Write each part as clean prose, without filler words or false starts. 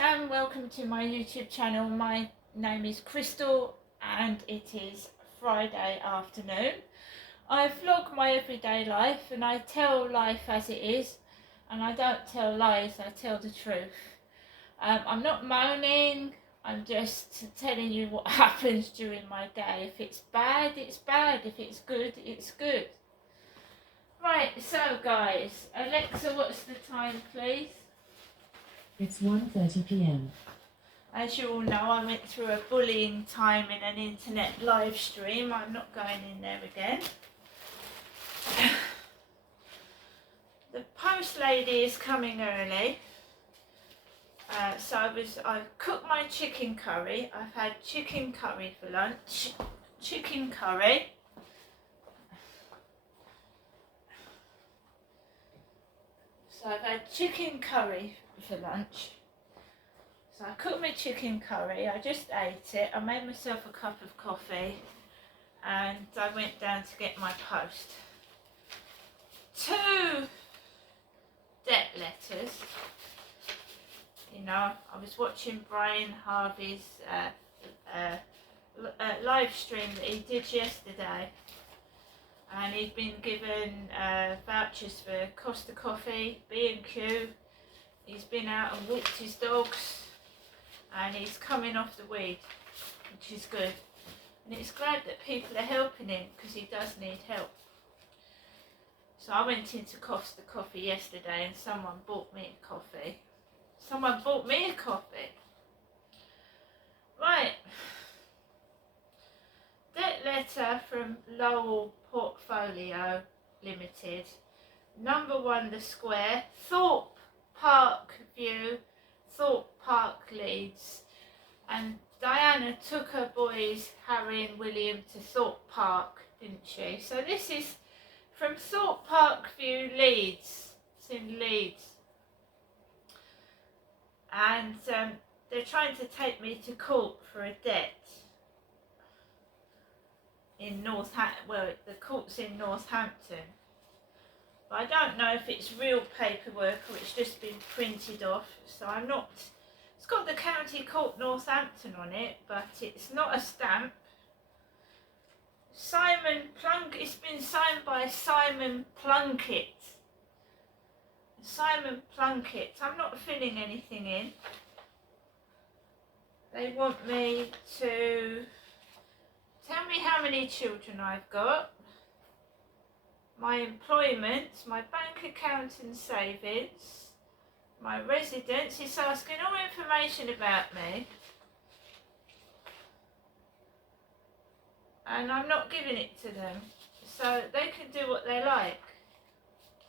and welcome to my YouTube channel. My name is Crystal and it is Friday afternoon. I vlog my everyday life and I tell life as it is, and I don't tell lies, I tell the truth. I'm not moaning, I'm just telling you what happens during my day. If it's bad, it's bad. If it's good, it's good. Right, so guys, Alexa, what's the time please? It's 1:30 p.m. As you all know, I went through a bullying time in an internet live stream. I'm not going in there again. The post lady is coming early. So I've cooked my chicken curry. I've had chicken curry for lunch. Chicken curry. So I've had chicken curry for lunch. So I cooked my chicken curry, I just ate it, I made myself a cup of coffee and I went down to get my post. 2 debt letters. You know, I was watching Brian Harvey's live stream that he did yesterday, and he'd been given vouchers for Costa Coffee, B&Q. He's been out and walked his dogs, and he's coming off the weed, which is good. And it's glad that people are helping him, because he does need help. So I went into Costa Coffee yesterday and someone bought me a coffee. Someone bought me a coffee. Right. Debt letter from Lowell Portfolio Limited. Number 1 The Square, Thorpe Park View, Thorpe Park, Leeds. And Diana took her boys, Harry and William, to Thorpe Park, didn't she? So this is from Thorpe Park View, Leeds. It's in Leeds. And they're trying to take me to court for a debt in well, the court's in Northampton. But I don't know if it's real paperwork or it's just been printed off, so I'm not. It's got the County Court Northampton on it, but it's not a stamp. It's been signed by Simon Plunkett. Simon Plunkett. I'm not filling anything in. They want me to tell me how many children I've got, my employment, my bank account and savings, my residence. It's asking all information about me, and I'm not giving it to them, so they can do what they like.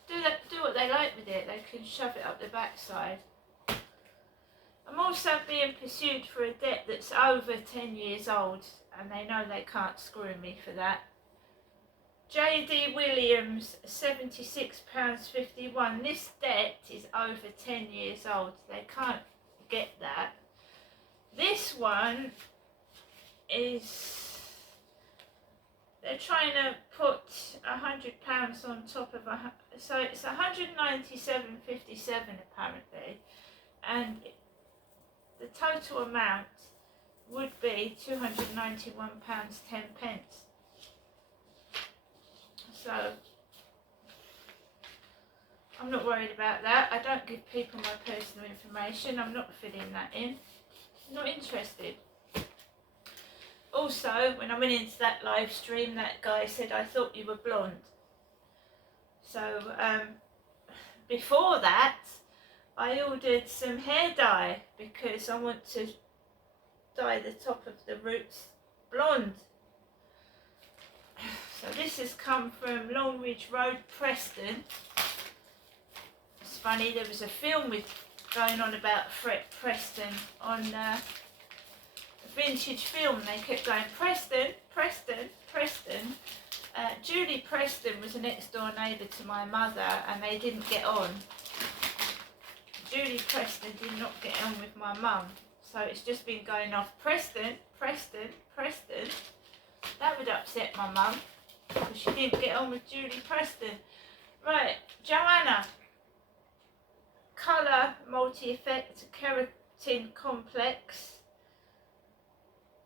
Do what they like with it. They can shove it up their backside. I'm also being pursued for a debt that's over 10 years old, and they know they can't screw me for that. J.D. Williams, £76.51. This debt is over 10 years old. They can't get that. This one is, they're trying to put £100 on top of so it's 197.57 apparently, and the total amount would be £291.10. So I'm not worried about that. I don't give people my personal information. I'm not filling that in. I'm not interested. Also, when I went into that live stream, that guy said, I thought you were blonde. So before that, I ordered some hair dye because I want to dye the top of the roots blonde. So this has come from Longridge Road, Preston. It's funny, there was a film going on about Preston on a vintage film. They kept going, Preston, Preston, Preston. Julie Preston was a next door neighbour to my mother, and they didn't get on. Julie Preston did not get on with my mum, so it's just been going off Preston, Preston, Preston. That would upset my mum, because she didn't get on with Julie Preston. Right, Joanna. Colour multi-effect Tin Complex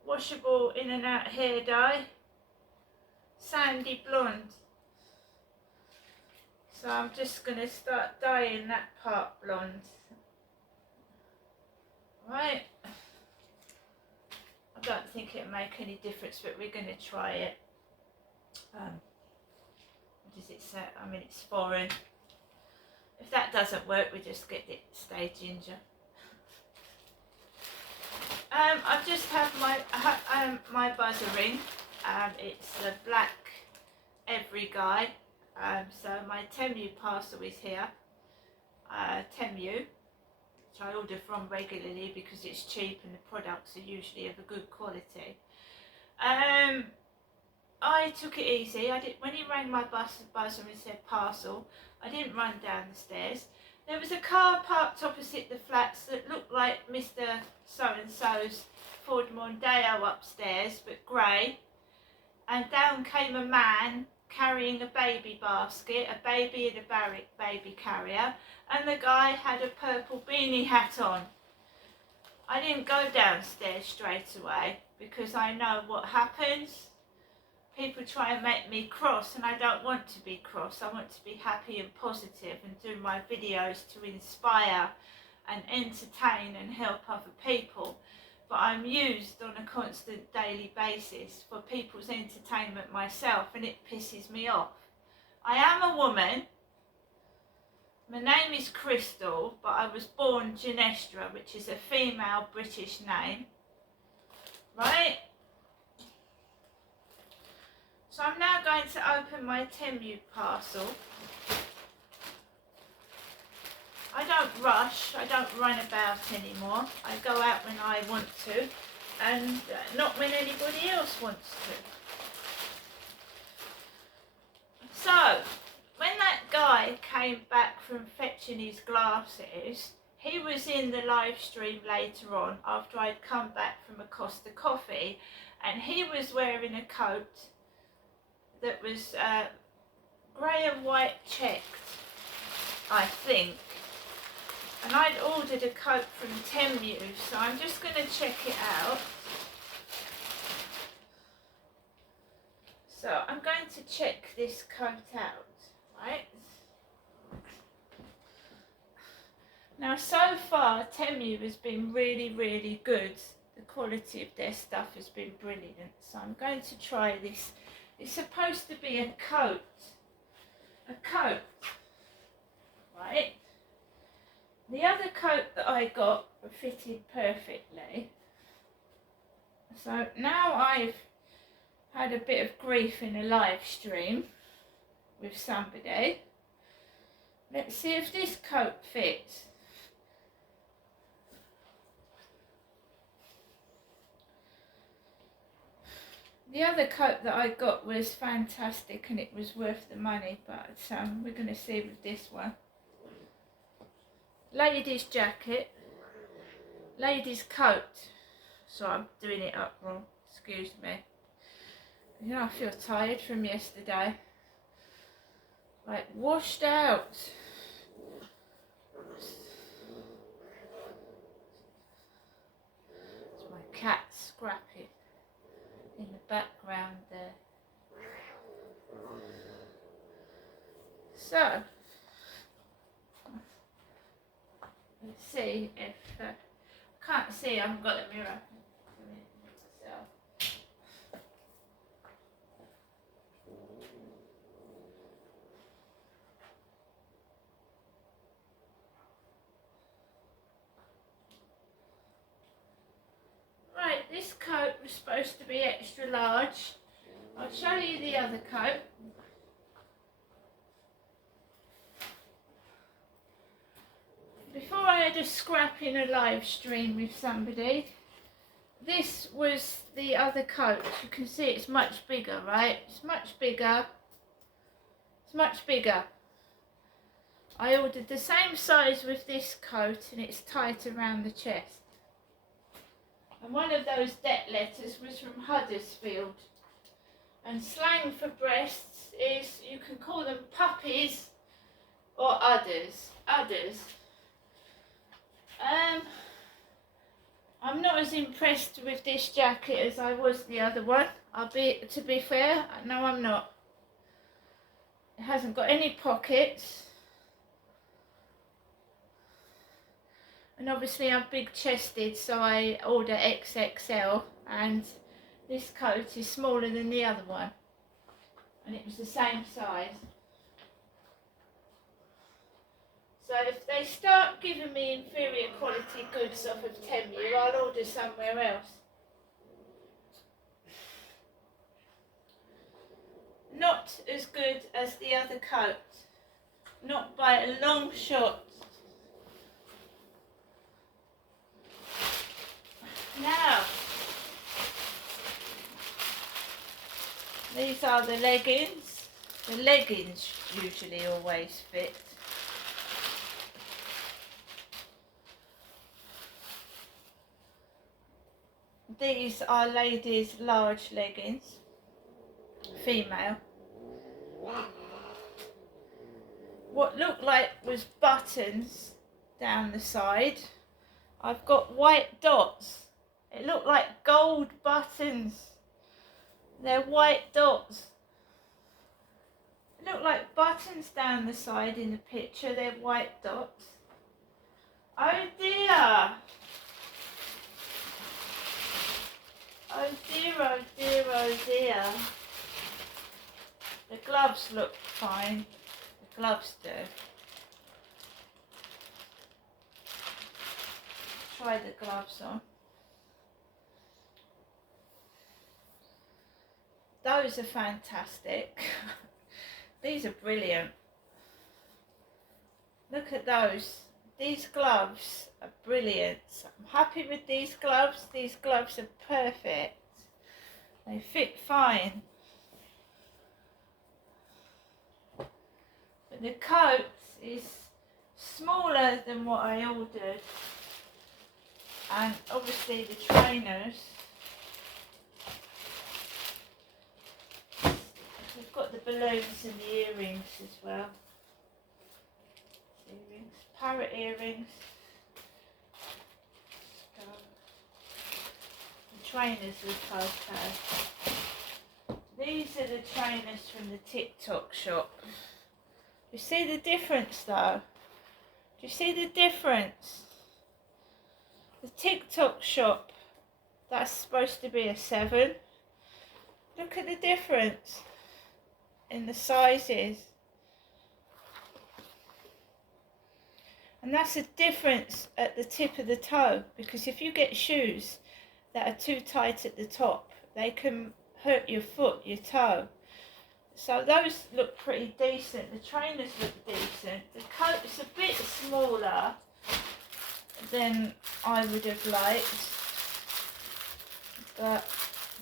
washable in and out hair dye, sandy blonde. So I'm just going to start dyeing that part blonde. Right, I don't think it'll make any difference, but we're going to try it. What does it say? I mean, it's foreign. If that doesn't work, we just get it stay ginger. I've just had my buzzer ring. It's a black Every Guy. So my Temu parcel is here. Temu, which I order from regularly because it's cheap and the products are usually of a good quality. I took it easy. When he rang my buzzer and said parcel, I didn't run down the stairs. There was a car parked opposite the flats that looked like Mr. So-and-so's Ford Mondeo upstairs, but grey. And down came a man carrying a baby basket, a baby in a baby carrier, and the guy had a purple beanie hat on. I didn't go downstairs straight away because I know what happens. People try and make me cross, and I don't want to be cross. I want to be happy and positive and do my videos to inspire and entertain and help other people. But I'm used on a constant daily basis for people's entertainment myself, and it pisses me off. I am a woman. My name is Crystal, but I was born Genestra, which is a female British name. Right? So I'm now going to open my Temu parcel. I don't rush, I don't run about anymore. I go out when I want to and not when anybody else wants to. So, when that guy came back from fetching his glasses, he was in the live stream later on after I'd come back from a Costa Coffee, and he was wearing a coat that was grey and white checked, I think. And I'd ordered a coat from Temu, so I'm just going to check it out. So I'm going to check this coat out, right? Now so far Temu has been really, really good. The quality of their stuff has been brilliant. So I'm going to try this. It's supposed to be a coat. A coat, right? The other coat that I got fitted perfectly. So now I've had a bit of grief in a live stream with somebody. Let's see if this coat fits. The other coat that I got was fantastic and it was worth the money, but we're going to see with this one. Ladies jacket, ladies coat. So I'm doing it up wrong, excuse me. You know, I feel tired from yesterday. Like washed out. It's my cat Scrappy in the background there. So let's see if can't see. I haven't got the mirror. So right, this coat was supposed to be extra large. I'll show you the other coat. Before I had a scrap in a live stream with somebody, this was the other coat. You can see it's much bigger, right? It's much bigger. It's much bigger. I ordered the same size with this coat and it's tight around the chest. And one of those debt letters was from Huddersfield. And slang for breasts is, you can call them puppies or udders. Udders. I'm not as impressed with this jacket as I was the other one. To be fair, no I'm not. It hasn't got any pockets. And obviously I'm big chested, so I order XXL, and this coat is smaller than the other one. And it was the same size. So if they start giving me inferior quality goods off of Temu, I'll order somewhere else. Not as good as the other coat. Not by a long shot. Now, these are the leggings. The leggings usually always fit. These are ladies' large leggings, female. What looked like was buttons down the side. I've got white dots. It looked like gold buttons. They're white dots. It looked like buttons down the side in the picture. They're white dots. Oh dear. Oh dear, oh dear, oh dear. The gloves look fine. The gloves do. Try the gloves on. Those are fantastic. These are brilliant. Look at those. These gloves are brilliant. I'm happy with these gloves. These gloves are perfect. They fit fine. But the coat is smaller than what I ordered. And obviously the trainers. We've got the balloons and the earrings as well. Earrings, parrot earrings. The trainers with photo. These are the trainers from the TikTok shop. You see the difference though? Do you see the difference? The TikTok shop, that's supposed to be a 7. Look at the difference in the sizes. And that's a difference at the tip of the toe, because if you get shoes that are too tight at the top, they can hurt your foot, your toe. So those look pretty decent. The trainers look decent. The coat is a bit smaller than I would have liked. But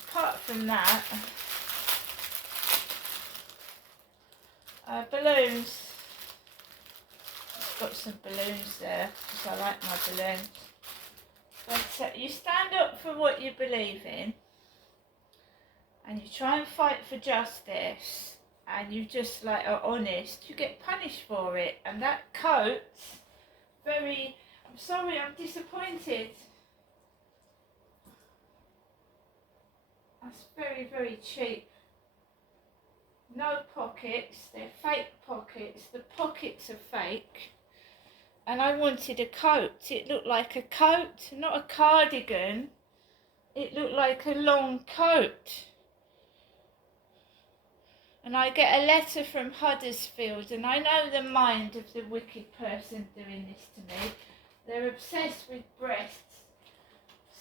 apart from that, balloons. It's got some balloons there because I like my balloons. But you stand up for what you believe in, and you try and fight for justice, and you just like are honest, you get punished for it. And that coat, I'm sorry, I'm disappointed. That's very, very cheap. No pockets, they're fake pockets. The pockets are fake. And I wanted a coat. It looked like a coat, not a cardigan. It looked like a long coat. And I get a letter from Huddersfield, and I know the mind of the wicked person doing this to me. They're obsessed with breasts.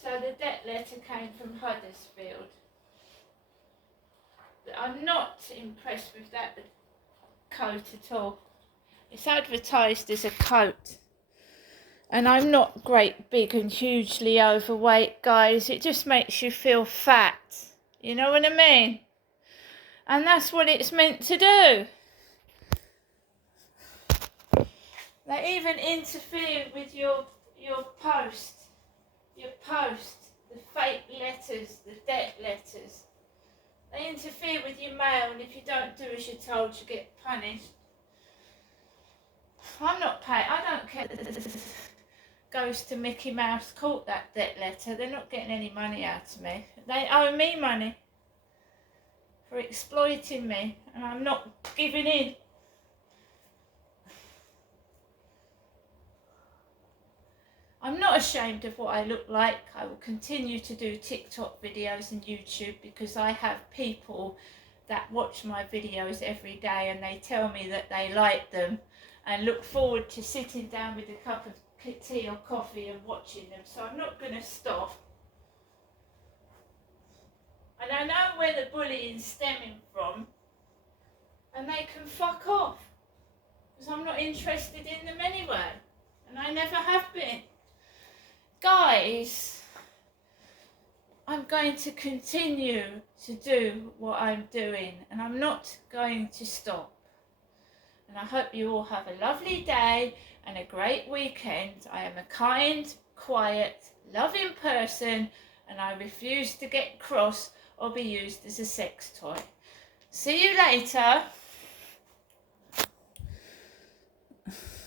So the debt letter came from Huddersfield. But I'm not impressed with that coat at all. It's advertised as a coat. And I'm not great big and hugely overweight, guys. It just makes you feel fat. You know what I mean? And that's what it's meant to do. They even interfere with your post. Your post. The fake letters, the debt letters. They interfere with your mail, and if you don't do as you're told, you get punished. I'm not paying. I don't care. goes to Mickey Mouse Court, that debt letter. They're not getting any money out of me. They owe me money for exploiting me, and I'm not giving in. I'm not ashamed of what I look like. I will continue to do TikTok videos and YouTube because I have people that watch my videos every day and they tell me that they like them and look forward to sitting down with a cup of tea or coffee and watching them. So I'm not going to stop. And I know where the bullying's stemming from, and they can fuck off because I'm not interested in them anyway, and I never have been. Guys, I'm going to continue to do what I'm doing, and I'm not going to stop. And I hope you all have a lovely day and a great weekend. I am a kind, quiet, loving person, and I refuse to get cross or be used as a sex toy. See you later.